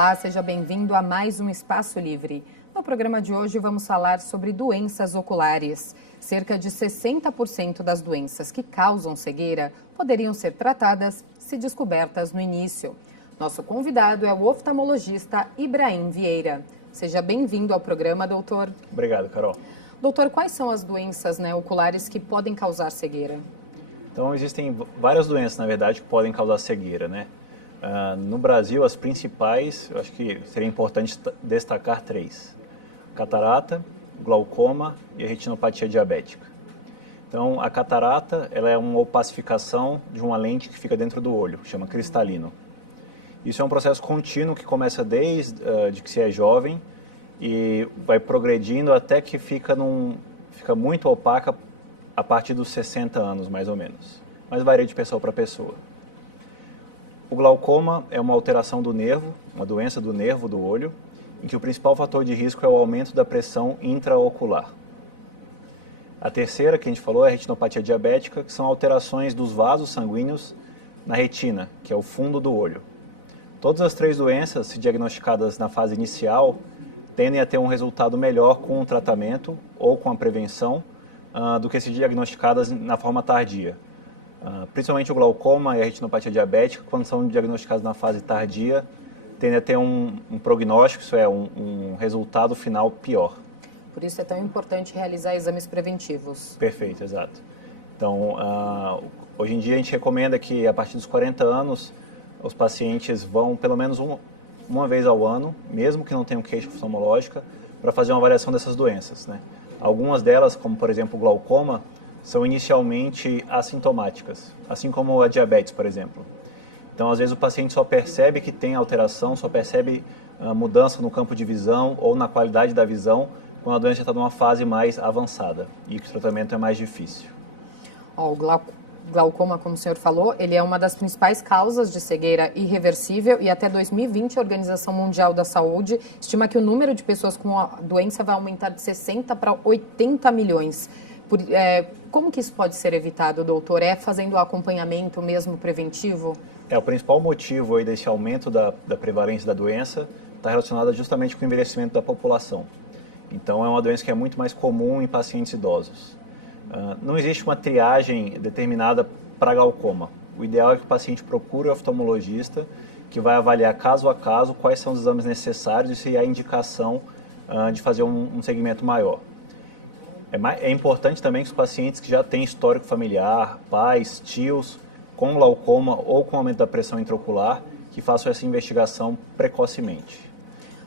Olá, seja bem-vindo a mais um Espaço Livre. No programa de hoje vamos falar sobre doenças oculares. Cerca de 60% das doenças que causam cegueira poderiam ser tratadas se descobertas no início. Nosso convidado é o oftalmologista Ibrahim Vieira. Seja bem-vindo ao programa, doutor. Obrigado, Carol. Doutor, quais são as doenças oculares que podem causar cegueira? Então, existem várias doenças, na verdade, que podem causar cegueira, né? No Brasil, as principais, eu acho que seria importante destacar três: catarata, glaucoma e a retinopatia diabética. Então, a catarata, ela é uma opacificação de uma lente que fica dentro do olho, chama cristalino. Isso é um processo contínuo que começa desde que se é jovem e vai progredindo até que fica muito opaca a partir dos 60 anos, mais ou menos. Mas varia de pessoa para pessoa. O glaucoma é uma alteração do nervo, uma doença do nervo do olho, em que o principal fator de risco é o aumento da pressão intraocular. A terceira que a gente falou é a retinopatia diabética, que são alterações dos vasos sanguíneos na retina, que é o fundo do olho. Todas as três doenças, se diagnosticadas na fase inicial, tendem a ter um resultado melhor com o tratamento ou com a prevenção do que se diagnosticadas na forma tardia. Principalmente o glaucoma e a retinopatia diabética, quando são diagnosticados na fase tardia, tendem a ter um prognóstico, isso é, um resultado final pior. Por isso é tão importante realizar exames preventivos. Perfeito, exato. Então, hoje em dia a gente recomenda que a partir dos 40 anos os pacientes vão pelo menos uma vez ao ano, mesmo que não tenham queixa oftalmológica, para fazer uma avaliação dessas doenças, né? Algumas delas, como por exemplo o glaucoma, são inicialmente assintomáticas, assim como a diabetes, por exemplo. Então, às vezes o paciente só percebe que tem alteração, só percebe mudança no campo de visão ou na qualidade da visão quando a doença já está numa fase mais avançada e que o tratamento é mais difícil. O glaucoma, como o senhor falou, ele é uma das principais causas de cegueira irreversível e até 2020 a Organização Mundial da Saúde estima que o número de pessoas com a doença vai aumentar de 60 para 80 milhões. Como que isso pode ser evitado, doutor? É fazendo o acompanhamento mesmo preventivo? O principal motivo aí desse aumento da prevalência da doença está relacionado justamente com o envelhecimento da população. Então, é uma doença que é muito mais comum em pacientes idosos. Não existe uma triagem determinada para glaucoma. O ideal é que o paciente procure o oftalmologista, que vai avaliar caso a caso quais são os exames necessários e se há indicação de fazer um segmento maior. É importante também que os pacientes que já têm histórico familiar, pais, tios, com glaucoma ou com aumento da pressão intraocular, que façam essa investigação precocemente.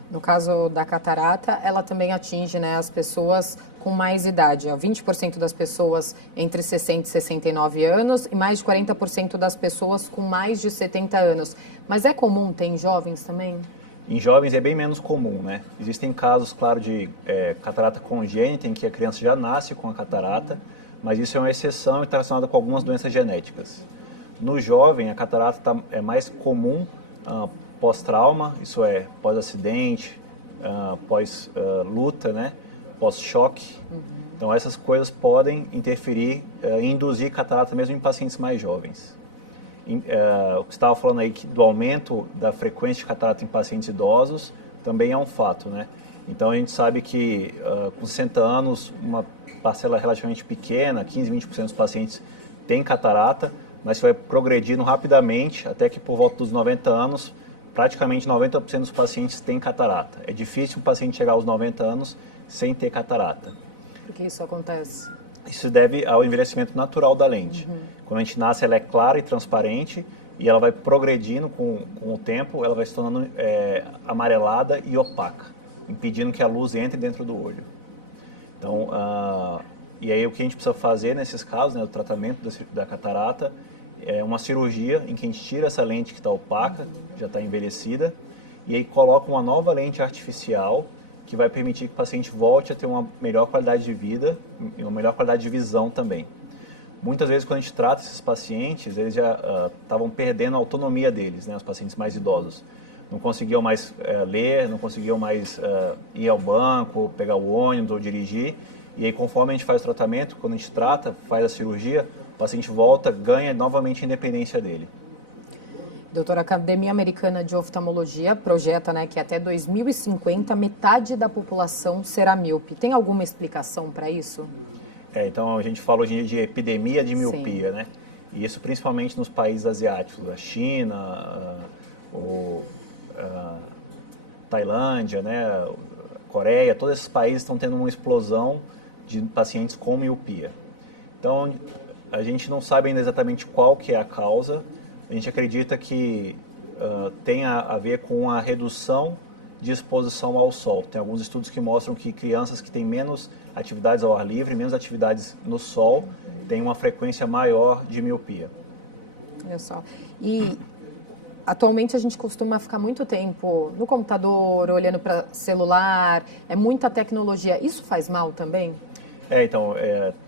No caso da catarata, ela também atinge as pessoas com mais idade. 20% das pessoas entre 60 e 69 anos e mais de 40% das pessoas com mais de 70 anos. Mas é comum ter em jovens também? Em jovens é bem menos comum, né? Existem casos, claro, de catarata congênita, em que a criança já nasce com a catarata, mas isso é uma exceção e está relacionada com algumas doenças genéticas. No jovem, a catarata é mais comum pós-trauma, isso é, pós-acidente, pós-luta, né? Pós-choque. Então, essas coisas podem interferir e induzir catarata mesmo em pacientes mais jovens. O que você estava falando aí do aumento da frequência de catarata em pacientes idosos também é um fato, né? Então a gente sabe que com 60 anos uma parcela relativamente pequena, 15, 20% dos pacientes tem catarata, mas vai progredindo rapidamente até que por volta dos 90 anos praticamente 90% dos pacientes têm catarata. É difícil um paciente chegar aos 90 anos sem ter catarata. Por que isso acontece? Isso deve ao envelhecimento natural da lente. Quando a gente nasce, ela é clara e transparente e ela vai progredindo com o tempo, ela vai se tornando amarelada e opaca, impedindo que a luz entre dentro do olho. Então, e aí o que a gente precisa fazer nesses casos, né, o tratamento da catarata, é uma cirurgia em que a gente tira essa lente que está opaca, já está envelhecida, e aí coloca uma nova lente artificial que vai permitir que o paciente volte a ter uma melhor qualidade de vida e uma melhor qualidade de visão também. Muitas vezes, quando a gente trata esses pacientes, eles já estavam perdendo a autonomia deles, né, os pacientes mais idosos. Não conseguiam mais ler, não conseguiam mais ir ao banco, pegar o ônibus ou dirigir. E aí, conforme a gente faz o tratamento, quando a gente trata, faz a cirurgia, o paciente volta, ganha novamente a independência dele. Doutora, a Academia Americana de Oftalmologia projeta, né, que até 2050 metade da população será míope. Tem alguma explicação para isso? Então, a gente fala hoje em dia de epidemia de miopia, Sim. né? E isso principalmente nos países asiáticos, a China, a Tailândia, né, a Coreia, todos esses países estão tendo uma explosão de pacientes com miopia. Então, a gente não sabe ainda exatamente qual que é a causa. A gente acredita que tem a ver com a redução de exposição ao sol. Tem alguns estudos que mostram que crianças que têm menos atividades ao ar livre, menos atividades no sol, têm uma frequência maior de miopia. Olha só. E atualmente a gente costuma ficar muito tempo no computador, olhando para celular, é muita tecnologia. Isso faz mal também? Então,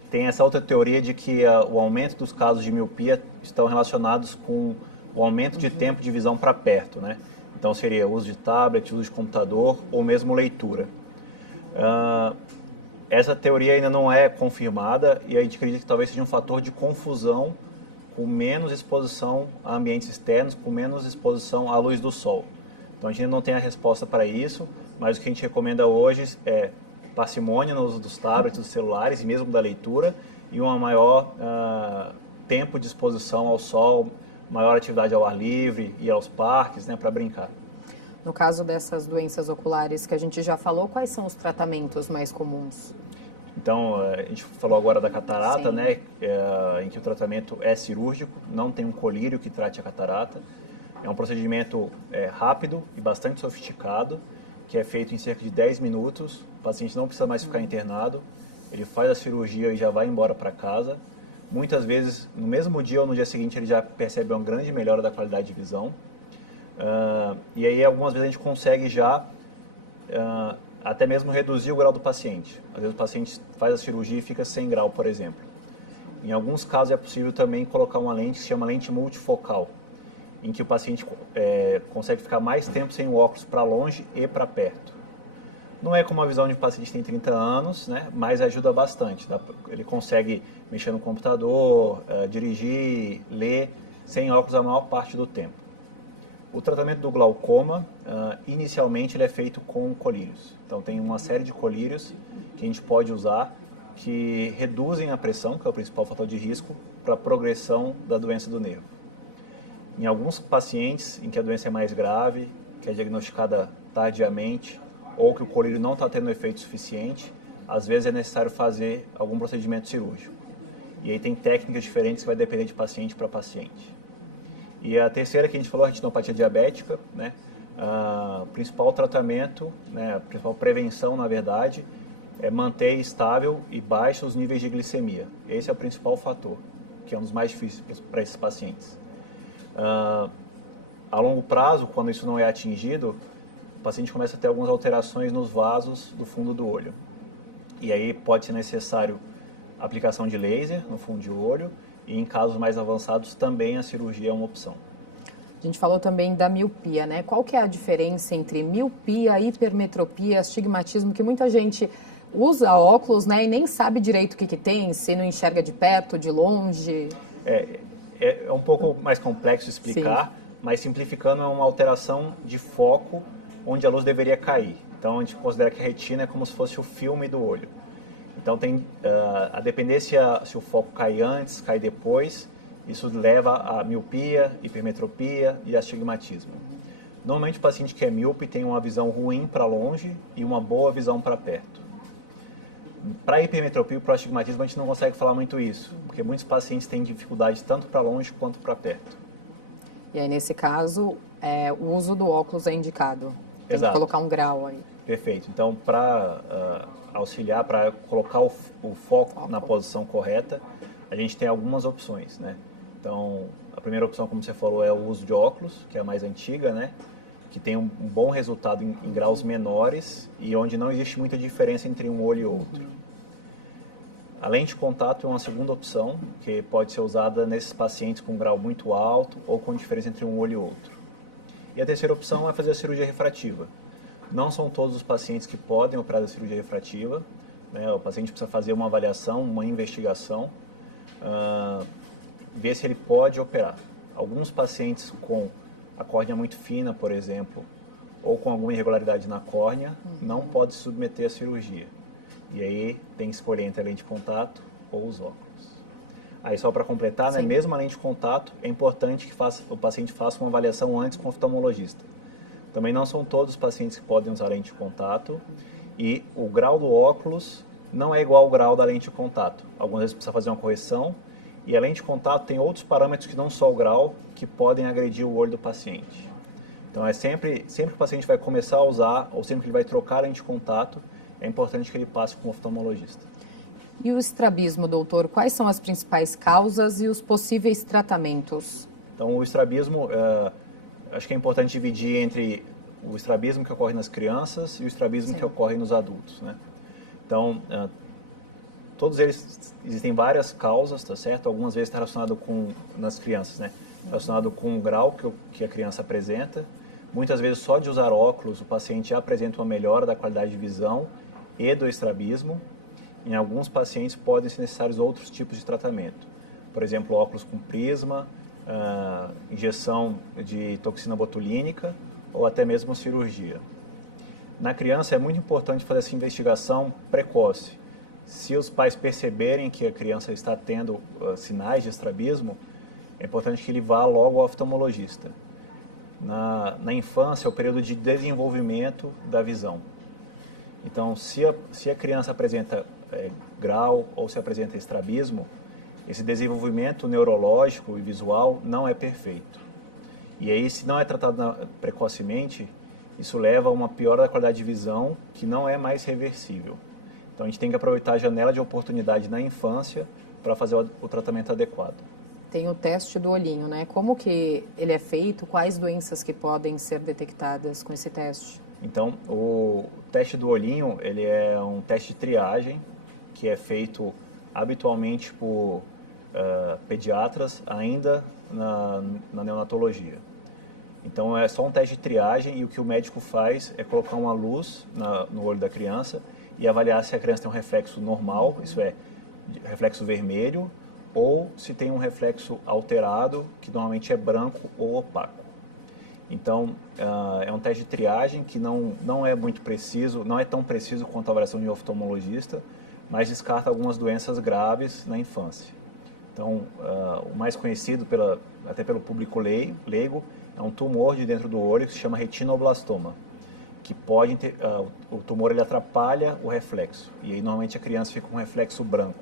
tem essa outra teoria de que o aumento dos casos de miopia estão relacionados com o aumento de tempo de visão para perto, né? Então, seria uso de tablet, uso de computador ou mesmo leitura. Essa teoria ainda não é confirmada e a gente acredita que talvez seja um fator de confusão com menos exposição a ambientes externos, com menos exposição à luz do sol. Então, a gente ainda não tem a resposta para isso, mas o que a gente recomenda hoje é parcimônia no uso dos tablets, dos celulares e mesmo da leitura e uma maior tempo de exposição ao sol, maior atividade ao ar livre e aos parques, né, para brincar. No caso dessas doenças oculares que a gente já falou, quais são os tratamentos mais comuns? Então, a gente falou agora da catarata, Sim. né, em que o tratamento é cirúrgico, não tem um colírio que trate a catarata. É um procedimento rápido e bastante sofisticado, que é feito em cerca de 10 minutos. O paciente não precisa mais ficar internado, ele faz a cirurgia e já vai embora para casa. Muitas vezes, no mesmo dia ou no dia seguinte, ele já percebe uma grande melhora da qualidade de visão. E aí, algumas vezes, a gente consegue já até mesmo reduzir o grau do paciente. Às vezes, o paciente faz a cirurgia e fica sem grau, por exemplo. Em alguns casos, é possível também colocar uma lente que se chama lente multifocal, em que o paciente consegue ficar mais tempo sem o óculos para longe e para perto. Não é como a visão de um paciente que tem 30 anos, né, mas ajuda bastante. Ele consegue mexer no computador, dirigir, ler, sem óculos a maior parte do tempo. O tratamento do glaucoma, inicialmente, ele é feito com colírios. Então, tem uma série de colírios que a gente pode usar que reduzem a pressão, que é o principal fator de risco, para a progressão da doença do nervo. Em alguns pacientes em que a doença é mais grave, que é diagnosticada tardiamente, ou que o colírio não está tendo efeito suficiente, às vezes é necessário fazer algum procedimento cirúrgico. E aí tem técnicas diferentes que vai depender de paciente para paciente. E a terceira que a gente falou, a retinopatia diabética, né? O principal tratamento, né, a principal prevenção, na verdade, é manter estável e baixos os níveis de glicemia. Esse é o principal fator, que é um dos mais difíceis para esses pacientes. A longo prazo, quando isso não é atingido, o paciente começa a ter algumas alterações nos vasos do fundo do olho. E aí pode ser necessário aplicação de laser no fundo de olho e em casos mais avançados também a cirurgia é uma opção. A gente falou também da miopia, né? Qual que é a diferença entre miopia, hipermetropia, astigmatismo, que muita gente usa óculos, né, e nem sabe direito o que tem, se não enxerga de perto, de longe. É um pouco mais complexo de explicar, sim, mas simplificando é uma alteração de foco onde a luz deveria cair. Então a gente considera que a retina é como se fosse o filme do olho. Então tem a dependência se o foco cai antes, cai depois, isso leva a miopia, hipermetropia e astigmatismo. Normalmente o paciente que é míope tem uma visão ruim para longe e uma boa visão para perto. Para a hipermetropia e para o astigmatismo a gente não consegue falar muito isso, porque muitos pacientes têm dificuldade tanto para longe quanto para perto. E aí nesse caso, o uso do óculos é indicado. Tem Exato. Que colocar um grau aí. Perfeito. Então, para auxiliar, para colocar o foco na posição correta, a gente tem algumas opções, né? Então, a primeira opção, como você falou, é o uso de óculos, que é a mais antiga, né? Que tem um bom resultado em graus menores e onde não existe muita diferença entre um olho e outro. A lente de contato é uma segunda opção, que pode ser usada nesses pacientes com grau muito alto ou com diferença entre um olho e outro. E a terceira opção é fazer a cirurgia refrativa. Não são todos os pacientes que podem operar a cirurgia refrativa, né? O paciente precisa fazer uma avaliação, uma investigação, ver se ele pode operar. Alguns pacientes com a córnea muito fina, por exemplo, ou com alguma irregularidade na córnea, não pode se submeter à cirurgia. E aí tem que escolher entre a lente de contato ou os óculos. Aí só para completar, né, mesmo a lente de contato, é importante que o paciente faça uma avaliação antes com o oftalmologista. Também não são todos os pacientes que podem usar lente de contato e o grau do óculos não é igual ao grau da lente de contato. Algumas vezes precisa fazer uma correção e a lente de contato tem outros parâmetros que não só o grau, que podem agredir o olho do paciente. Então, sempre que o paciente vai começar a usar, ou sempre que ele vai trocar a lente de contato, é importante que ele passe com o oftalmologista. E o estrabismo, doutor, quais são as principais causas e os possíveis tratamentos? Então, o estrabismo, acho que é importante dividir entre o estrabismo que ocorre nas crianças e o estrabismo que ocorre nos adultos, né? Então, todos eles, existem várias causas, tá certo? Algumas vezes está relacionado nas crianças, né? Relacionado com o grau que a criança apresenta. Muitas vezes, só de usar óculos, o paciente já apresenta uma melhora da qualidade de visão e do estrabismo. Em alguns pacientes, podem ser necessários outros tipos de tratamento. Por exemplo, óculos com prisma, injeção de toxina botulínica ou até mesmo cirurgia. Na criança, é muito importante fazer essa investigação precoce. Se os pais perceberem que a criança está tendo sinais de estrabismo, é importante que ele vá logo ao oftalmologista. Na infância, é o período de desenvolvimento da visão. Então, se a criança apresenta grau ou se apresenta estrabismo, esse desenvolvimento neurológico e visual não é perfeito. E aí, se não é tratado precocemente, isso leva a uma piora da qualidade de visão que não é mais reversível. Então, a gente tem que aproveitar a janela de oportunidade na infância para fazer o tratamento adequado. Tem o teste do olhinho, né? Como que ele é feito? Quais doenças que podem ser detectadas com esse teste? Então, o teste do olhinho, ele é um teste de triagem que é feito habitualmente por pediatras ainda na neonatologia. Então, é só um teste de triagem e o que o médico faz é colocar uma luz no olho da criança e avaliar se a criança tem um reflexo normal, isso é, reflexo vermelho, ou se tem um reflexo alterado, que normalmente é branco ou opaco. Então, é um teste de triagem que não é muito preciso, não é tão preciso quanto a avaliação de um oftalmologista, mas descarta algumas doenças graves na infância. Então, o mais conhecido até pelo público leigo é um tumor de dentro do olho que se chama retinoblastoma, que pode ter, o tumor ele atrapalha o reflexo, e aí normalmente a criança fica com um reflexo branco,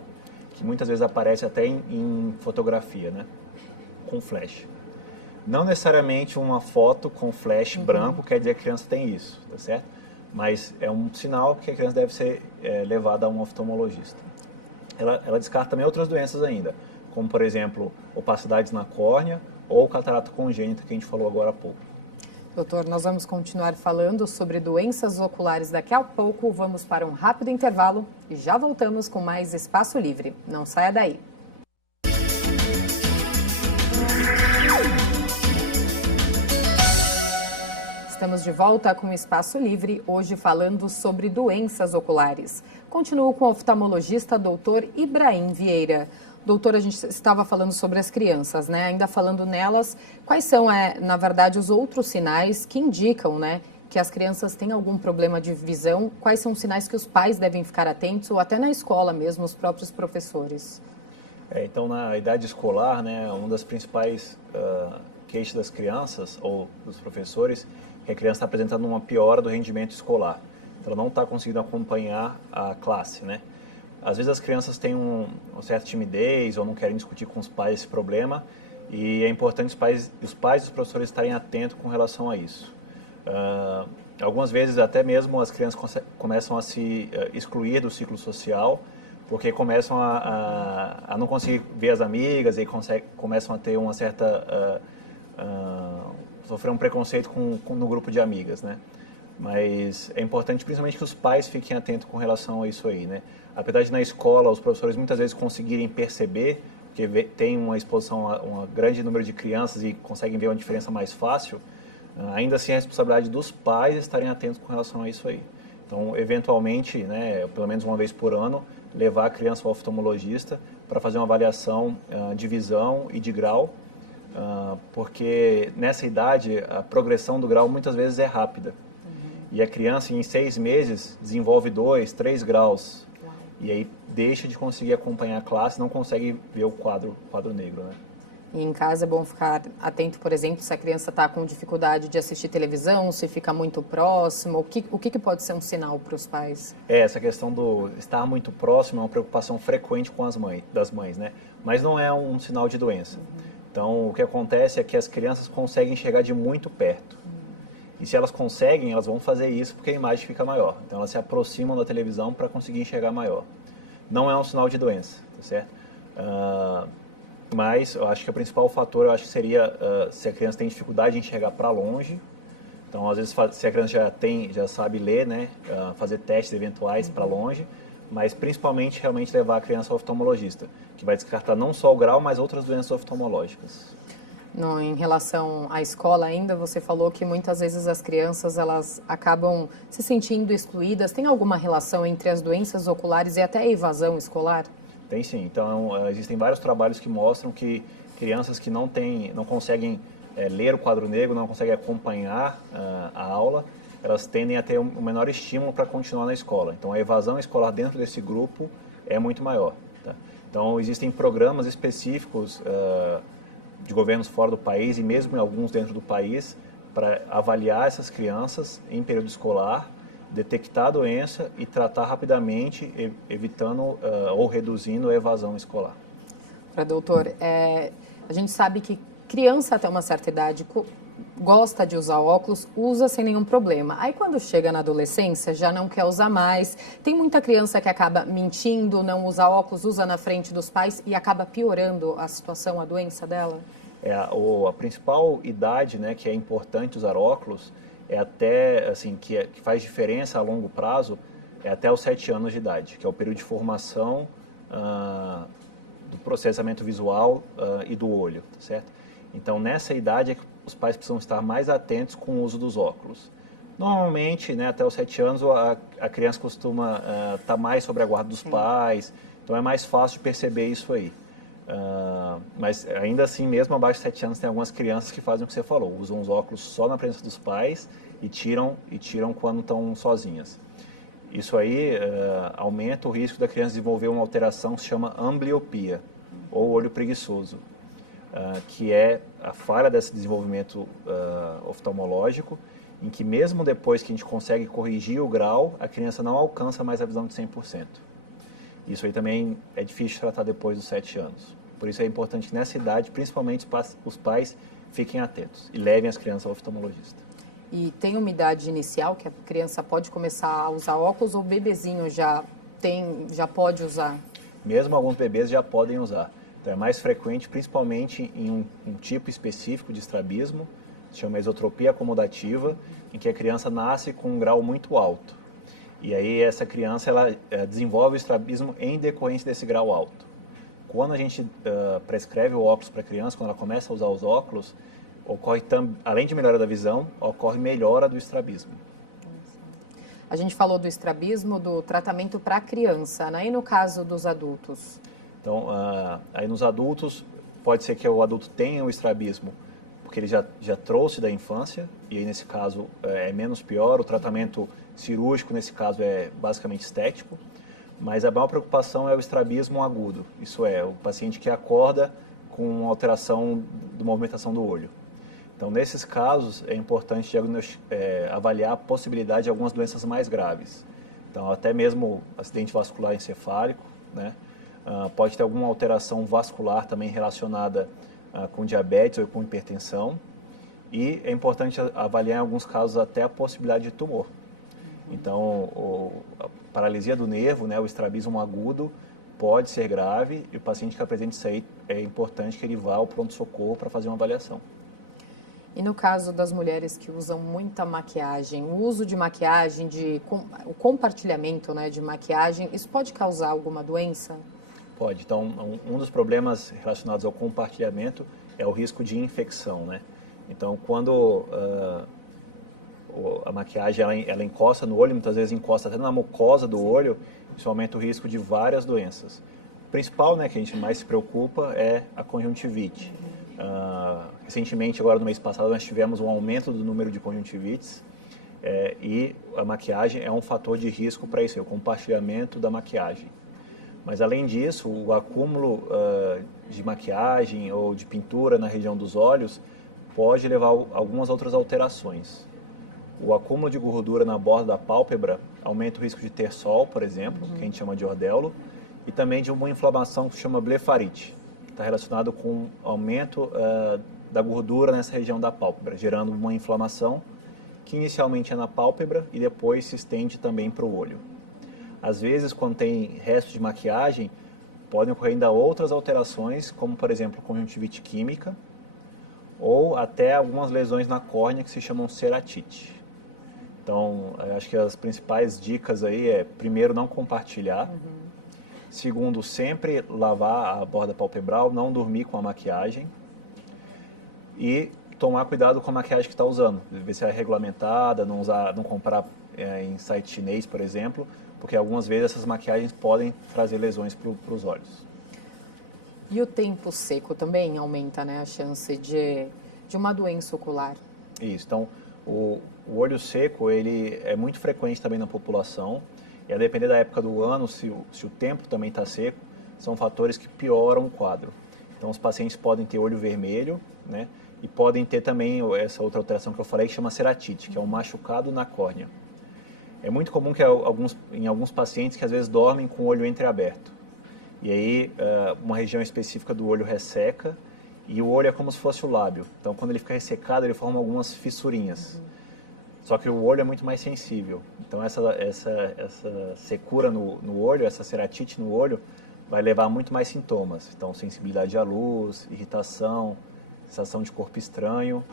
que muitas vezes aparece até em fotografia, né? Com flash. Não necessariamente uma foto com flash branco quer dizer que a criança tem isso, tá certo? Mas é um sinal que a criança deve ser levada a um oftalmologista. Ela descarta também outras doenças ainda, como por exemplo, opacidades na córnea ou catarata congênita, que a gente falou agora há pouco. Doutor, nós vamos continuar falando sobre doenças oculares daqui a pouco. Vamos para um rápido intervalo e já voltamos com mais Espaço Livre. Não saia daí. Estamos de volta com o Espaço Livre, hoje falando sobre doenças oculares. Continuo com o oftalmologista doutor Ibrahim Vieira. Doutor, a gente estava falando sobre as crianças, né? Ainda falando nelas, quais são, na verdade, os outros sinais que indicam, né, que as crianças têm algum problema de visão? Quais são os sinais que os pais devem ficar atentos, ou até na escola mesmo, os próprios professores? Então, na idade escolar, né, uma das principais queixas das crianças ou dos professores é que a criança está apresentando uma piora do rendimento escolar. Então, ela não está conseguindo acompanhar a classe, né? Às vezes as crianças têm uma certa timidez ou não querem discutir com os pais esse problema, e é importante os pais e os professores estarem atentos com relação a isso. Algumas vezes até mesmo as crianças começam a se excluir do ciclo social, porque começam a não conseguir ver as amigas e começam a ter uma certa... sofrer um preconceito no grupo de amigas, né? Mas é importante principalmente que os pais fiquem atentos com relação a isso aí, né? Apesar de na escola os professores muitas vezes conseguirem perceber, porque tem uma exposição a um grande número de crianças e conseguem ver uma diferença mais fácil, ainda assim é a responsabilidade dos pais estarem atentos com relação a isso aí. Então, eventualmente, né, pelo menos uma vez por ano, levar a criança ao oftalmologista para fazer uma avaliação de visão e de grau, porque nessa idade a progressão do grau muitas vezes é rápida. E a criança em 6 meses desenvolve 2, 3 graus. E aí deixa de conseguir acompanhar a classe, não consegue ver o quadro negro, né? E em casa é bom ficar atento, por exemplo, se a criança está com dificuldade de assistir televisão, se fica muito próximo, o que pode ser um sinal para os pais? Essa questão do estar muito próximo é uma preocupação frequente com das mães, né? Mas não é um sinal de doença. Então, o que acontece é que as crianças conseguem chegar de muito perto. E se elas conseguem, elas vão fazer isso porque a imagem fica maior. Então, elas se aproximam da televisão para conseguir enxergar maior. Não é um sinal de doença, tá certo? Mas eu acho que o principal fator, eu acho que seria se a criança tem dificuldade de enxergar para longe. Então, às vezes, se a criança já sabe ler, né, fazer testes eventuais para longe, mas principalmente realmente levar a criança ao oftalmologista, que vai descartar não só o grau, mas outras doenças oftalmológicas. Em relação à escola ainda, você falou que muitas vezes as crianças elas acabam se sentindo excluídas. Tem alguma relação entre as doenças oculares e até a evasão escolar? Tem sim. Então, existem vários trabalhos que mostram que crianças que não conseguem ler o quadro negro, não conseguem acompanhar a aula, elas tendem a ter um menor estímulo para continuar na escola. Então, a evasão escolar dentro desse grupo é muito maior. Tá? Então, existem programas específicos de governos fora do país e mesmo em alguns dentro do país para avaliar essas crianças em período escolar, detectar a doença e tratar rapidamente, evitando ou reduzindo a evasão escolar. Doutor, a gente sabe que criança até uma certa idade gosta de usar óculos, usa sem nenhum problema. Aí quando chega na adolescência, já não quer usar mais. Tem muita criança que acaba mentindo, não usa óculos, usa na frente dos pais e acaba piorando a situação, a doença dela? A principal idade, né, que é importante usar óculos, é até, assim, que faz diferença a longo prazo, é até os 7 anos de idade, que é o período de formação do processamento visual e do olho, tá certo? Então, nessa idade é que os pais precisam estar mais atentos com o uso dos óculos. Normalmente, né, até os 7 anos, a criança costuma estar mais sobre a guarda dos pais, então é mais fácil de perceber isso aí. Mas ainda assim, mesmo abaixo de 7 anos, tem algumas crianças que fazem o que você falou, usam os óculos só na presença dos pais e tiram quando estão sozinhas. Isso aí aumenta o risco da criança desenvolver uma alteração que se chama ambliopia, ou olho preguiçoso, que é a falha desse desenvolvimento oftalmológico, em que mesmo depois que a gente consegue corrigir o grau, a criança não alcança mais a visão de 100%. Isso aí também é difícil de tratar depois dos 7 anos. Por isso é importante que nessa idade, principalmente os pais fiquem atentos e levem as crianças ao oftalmologista. E tem uma idade inicial que a criança pode começar a usar óculos ou o bebezinho já pode usar? Mesmo alguns bebês já podem usar. Então é mais frequente, principalmente em um tipo específico de estrabismo, se chama esotropia acomodativa, em que a criança nasce com um grau muito alto. E aí essa criança ela desenvolve o estrabismo em decorrência desse grau alto. Quando a gente prescreve o óculos para a criança, quando ela começa a usar os óculos, além de melhora da visão, ocorre melhora do estrabismo. A gente falou do estrabismo, do tratamento para a criança, né? E no caso dos adultos? Então, aí nos adultos, pode ser que o adulto tenha o estrabismo, porque ele já trouxe da infância, e aí nesse caso é menos pior, o tratamento cirúrgico nesse caso é basicamente estético, mas a maior preocupação é o estrabismo agudo, isso é, o paciente que acorda com alteração da movimentação do olho. Então, nesses casos, é importante avaliar a possibilidade de algumas doenças mais graves. Então, até mesmo acidente vascular encefálico, né? Pode ter alguma alteração vascular também relacionada com diabetes ou com hipertensão. E é importante avaliar em alguns casos até a possibilidade de tumor. Então, a paralisia do nervo, né, o estrabismo agudo, pode ser grave e o paciente que apresenta isso aí é importante que ele vá ao pronto-socorro para fazer uma avaliação. E no caso das mulheres que usam muita maquiagem, o uso de maquiagem, o compartilhamento, né, de maquiagem, isso pode causar alguma doença? Pode. Então, um dos problemas relacionados ao compartilhamento é o risco de infecção, né? Então, quando a maquiagem ela encosta no olho, muitas vezes encosta até na mucosa do olho, isso aumenta o risco de várias doenças. O principal, né, que a gente mais se preocupa é a conjuntivite. Recentemente, agora no mês passado, nós tivemos um aumento do número de conjuntivites e a maquiagem é um fator de risco para isso, é o compartilhamento da maquiagem. Mas além disso, o acúmulo de maquiagem ou de pintura na região dos olhos pode levar a algumas outras alterações. O acúmulo de gordura na borda da pálpebra aumenta o risco de ter sol, por exemplo, que a gente chama de ordelo, e também de uma inflamação que se chama blefarite, que está relacionado com aumento da gordura nessa região da pálpebra, gerando uma inflamação que inicialmente é na pálpebra e depois se estende também para o olho. Às vezes, quando tem restos de maquiagem, podem ocorrer ainda outras alterações, como por exemplo conjuntivite química, ou até algumas lesões na córnea que se chamam ceratite. Então, acho que as principais dicas aí é, primeiro, não compartilhar. Segundo, sempre lavar a borda palpebral, não dormir com a maquiagem. E tomar cuidado com a maquiagem que está usando. Ver se é regulamentada, não comprar em site chinês, por exemplo, porque algumas vezes essas maquiagens podem trazer lesões para os olhos. E o tempo seco também aumenta, né, a chance de uma doença ocular? Isso, então o olho seco ele é muito frequente também na população, e a depender da época do ano, se o tempo também está seco, são fatores que pioram o quadro. Então os pacientes podem ter olho vermelho, né, e podem ter também essa outra alteração que eu falei, que chama ceratite, que é um machucado na córnea. É muito comum que em alguns pacientes que às vezes dormem com o olho entreaberto. E aí uma região específica do olho resseca e o olho é como se fosse o lábio. Então quando ele fica ressecado ele forma algumas fissurinhas. Só que o olho é muito mais sensível. Então essa secura no olho, essa ceratite no olho, vai levar a muito mais sintomas. Então sensibilidade à luz, irritação, sensação de corpo estranho.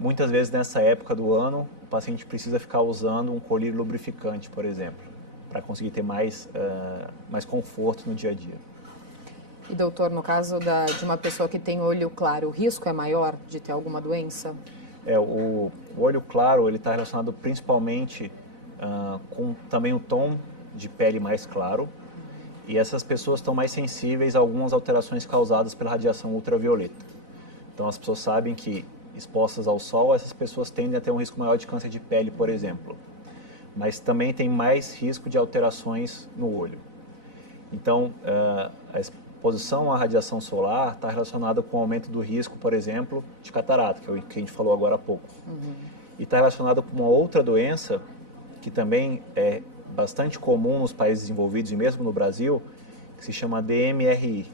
Muitas vezes nessa época do ano o paciente precisa ficar usando um colírio lubrificante, por exemplo, para conseguir ter mais conforto no dia a dia. E doutor, no caso de uma pessoa que tem olho claro, o risco é maior de ter alguma doença? O olho claro ele está relacionado principalmente com também o tom de pele mais claro, e essas pessoas estão mais sensíveis a algumas alterações causadas pela radiação ultravioleta. Então as pessoas sabem que expostas ao sol, essas pessoas tendem a ter um risco maior de câncer de pele, por exemplo. Mas também tem mais risco de alterações no olho. Então, a exposição à radiação solar está relacionada com o aumento do risco, por exemplo, de catarata, que é o que a gente falou agora há pouco. E está relacionado com uma outra doença, que também é bastante comum nos países desenvolvidos e mesmo no Brasil, que se chama DMRI,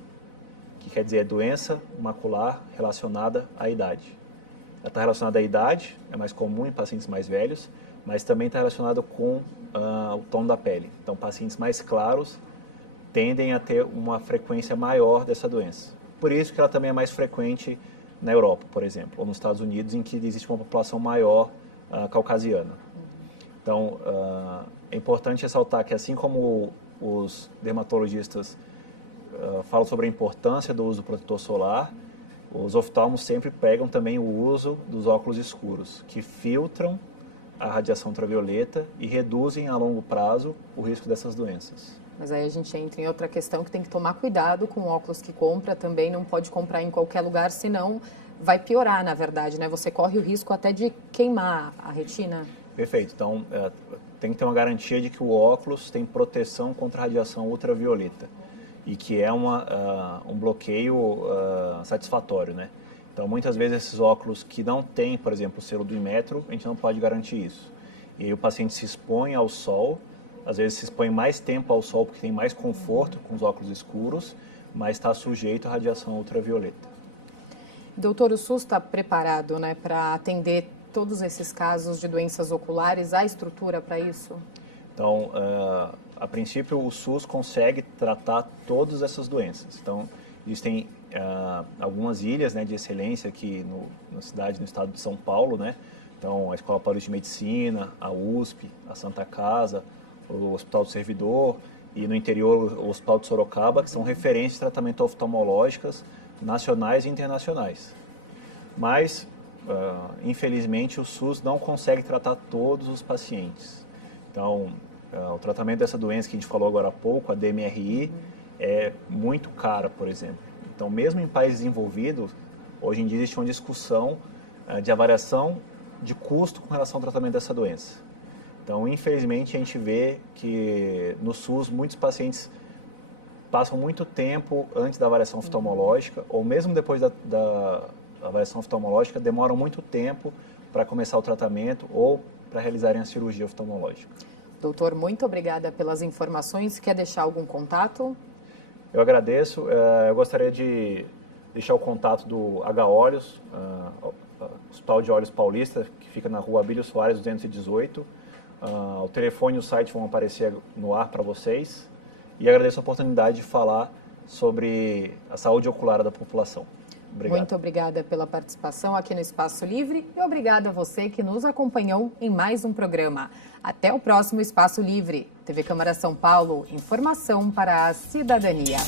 que quer dizer doença macular relacionada à idade. Ela está relacionada à idade, é mais comum em pacientes mais velhos, mas também está relacionada com o tom da pele. Então, pacientes mais claros tendem a ter uma frequência maior dessa doença. Por isso que ela também é mais frequente na Europa, por exemplo, ou nos Estados Unidos, em que existe uma população maior caucasiana. Então, é importante ressaltar que, assim como os dermatologistas falam sobre a importância do uso do protetor solar, os oftalmos sempre pregam também o uso dos óculos escuros, que filtram a radiação ultravioleta e reduzem a longo prazo o risco dessas doenças. Mas aí a gente entra em outra questão que tem que tomar cuidado com o óculos que compra também, não pode comprar em qualquer lugar, senão vai piorar, na verdade, né? Você corre o risco até de queimar a retina. Perfeito. Então, tem que ter uma garantia de que o óculos tem proteção contra a radiação ultravioleta e que é um bloqueio satisfatório, né? Então, muitas vezes esses óculos que não têm, por exemplo, o selo do Inmetro, a gente não pode garantir isso. E aí o paciente se expõe ao sol, às vezes se expõe mais tempo ao sol porque tem mais conforto com os óculos escuros, mas está sujeito à radiação ultravioleta. Doutor, o SUS está preparado, né, para atender todos esses casos de doenças oculares? Há estrutura para isso? Então, a princípio, o SUS consegue tratar todas essas doenças. Então, existem algumas ilhas, né, de excelência aqui na cidade, no estado de São Paulo, né? Então, a Escola Paulista de Medicina, a USP, a Santa Casa, o Hospital do Servidor e no interior o Hospital de Sorocaba, que são referências de tratamento oftalmológicas nacionais e internacionais. Mas, infelizmente, o SUS não consegue tratar todos os pacientes. Então, o tratamento dessa doença que a gente falou agora há pouco, a DMRI, é muito cara, por exemplo. Então, mesmo em países desenvolvidos, hoje em dia existe uma discussão de avaliação de custo com relação ao tratamento dessa doença. Então, infelizmente, a gente vê que no SUS muitos pacientes passam muito tempo antes da avaliação oftalmológica, ou mesmo depois da avaliação oftalmológica, demoram muito tempo para começar o tratamento ou para realizarem a cirurgia oftalmológica. Doutor, muito obrigada pelas informações. Quer deixar algum contato? Eu agradeço. Eu gostaria de deixar o contato do H-Olhos, Hospital de Olhos Paulista, que fica na rua Abílio Soares, 218. O telefone e o site vão aparecer no ar para vocês. E agradeço a oportunidade de falar sobre a saúde ocular da população. Obrigado. Muito obrigada pela participação aqui no Espaço Livre e obrigada a você que nos acompanhou em mais um programa. Até o próximo Espaço Livre. TV Câmara São Paulo, informação para a cidadania.